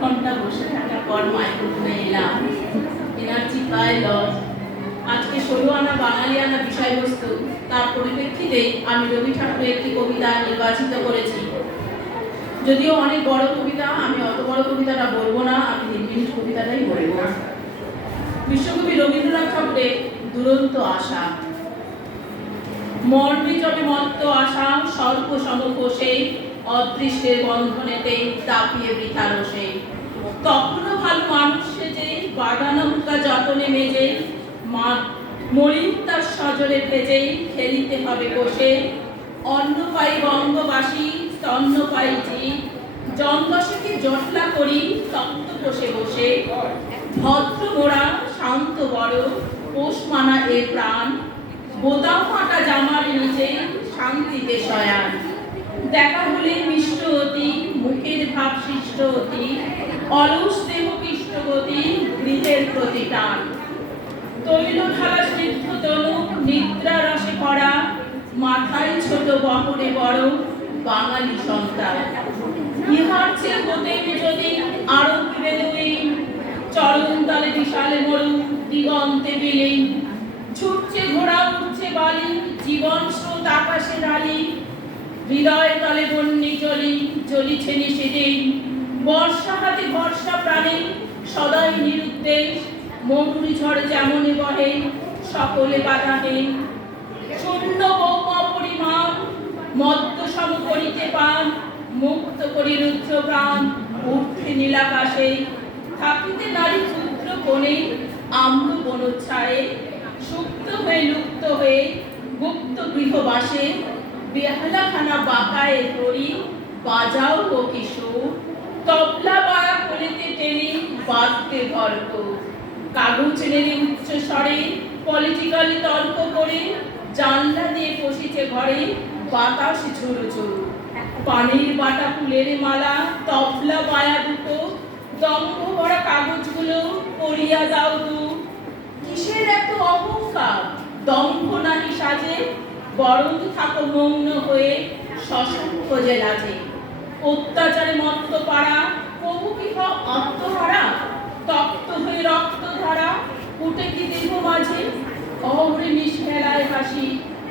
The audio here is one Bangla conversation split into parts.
ঘন্টা বসে থাকার পর মাইক্রোফোনে এলাম। এনার্জি প্রায় লস। আজকে 16 আনা বাঙালিয়ানা বিষয়বস্তু, তার পরিপ্রেক্ষিতে আমি রবি ঠাকুরের একটি কবিতা নির্বাচিত করেছি। যদিও অনেক বড় কবিতা, আমি অত বড় কবিতাটা বলবো না, আমি 3 মিনিট কবিতাটাই বলবো। বিশ্বকবি রবীন্দ্রনাথ ঠাকুরের দুরন্ত আশা। মর্মে চলে মত্ত আশা, সর্প সমকোষে, অদৃষ্টের বন্ধনেতে তাপিয়ে বৃথা রসে। তখনও ভালো মানুষ সেজে, বাগানো হুকা যতনে মেজে, মলিন তার সজরে ভেজে, খেলিতে হবে বসে। অন্ন পাই বঙ্গবাসী, স্তন্য পাই জি, জনদশকে জটলা করি তপ্ত বসে বসে। ভদ্র মোড়া শান্ত বড়, পোষ মানা এ প্রাণ, বোতাম ফাটা জামার নিচে শান্তিতে শয়ান। দেখা হলে মিষ্ট অতি, মুখের ভাব সৃষ্ট অতি, অলস দেহ কৃষ্টগতি, গৃহের প্রতি টান। তৈল ঢালা স্নিগ্ধ তনু, নিদ্রা রসে পড়া, মাথায় ছোট বহরে বড় বাঙালি সন্তান। ইহার চেয়ে হতে যদি আরো বেদুইন, চরণ তালে বিশালে মরু, দিগন্তে বিলীন। ছুটছে ঘোড়া, উঠছে বালি, জীবন স্রোত আকাশে ডালি, হৃদয় তলে বন্যি জলি, জ্বলিছে নিষেদিন। বর্ষা হাতে বর্ষা প্রাণে, সদাই নিরুদ্দেশ, মৌরি ঝড় যেমনি বহে, সকলে বাধাহীন। শূন্য বৌমা পরিমাণ, মদ্য সম করিতে পান, মুক্ত করি রুদ্র প্রাণ, উঠে নীলাকাশে। থাকিতে নারী ক্ষুদ্র কোণে, আম্র বনচ্ছায়ে, সুপ্ত হয়ে লুপ্ত হয়ে, গুপ্ত গৃহবাসে। বেহালাখানা বাঁকায়ে ধরি, বাজাও ও কিশোর, তবলা বায়া কোলেতে টেনে, বাজতে ধর্ক। কাগজ নেড়ে উচ্চ স্বরে, পলিটিক্যালি তর্ক করে, জানলা দিয়ে বসেছে ঘরে, বাতাস ঝুরু ঝুরু। পানির বাটা ফুলের মালা, তবলা বায়া দুটো, দম্ভ ভরা কাগজগুলো পড়িয়া দাও দু। কিসের এত অহংকার, দম্ভ নাহি সাজে, বরং থাকো মৌন হয়ে, শশঙ্ক যে লাজে। অত্যাচারে মত্ত পাড়া, কবু কি আত্মহারা, তপ্ত হয়ে রক্ত ধারা, উঠে কি দেহ মাঝে। অহৃনিশ খেলায় হাসি,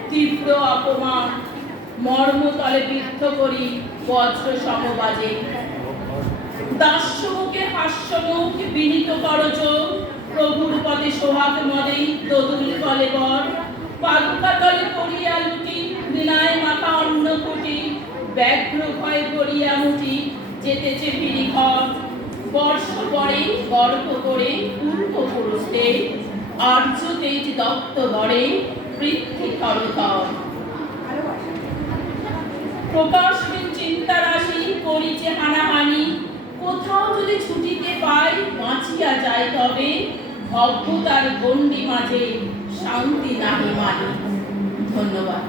তীব্র অপমান, মর্মতলে বিদ্ধ করি বজ্র সমবাজে। দাস্যমুখে হাস্যমুখ, বিনীত করজ, প্রভুর পদে সোহাগ মদে, দদুল কলে বর। পাদুকা তলে পড়িয়া লুটি, ঘৃণায় মাখা অন্ন কুটি, ব্যাঘ্র ভয়ে গড়িয়া মুঠি, যেতেছে ফিরি ঘর। বর্ষ পরে গর্ব করে পূর্বপুরুষদের, আর্য তেজ দত্ত গড়ে পৃথ্বী থরথর। প্রকাশহীন চিন্তা রাশি, করিছে হানাহানি, কোথাও যদি ছুটিতে পাই, বাঁচিয়া যায় তবে। ভব্যতার গণ্ডি মাঝে শান্তি নাহি মানি। ধন্যবাদ।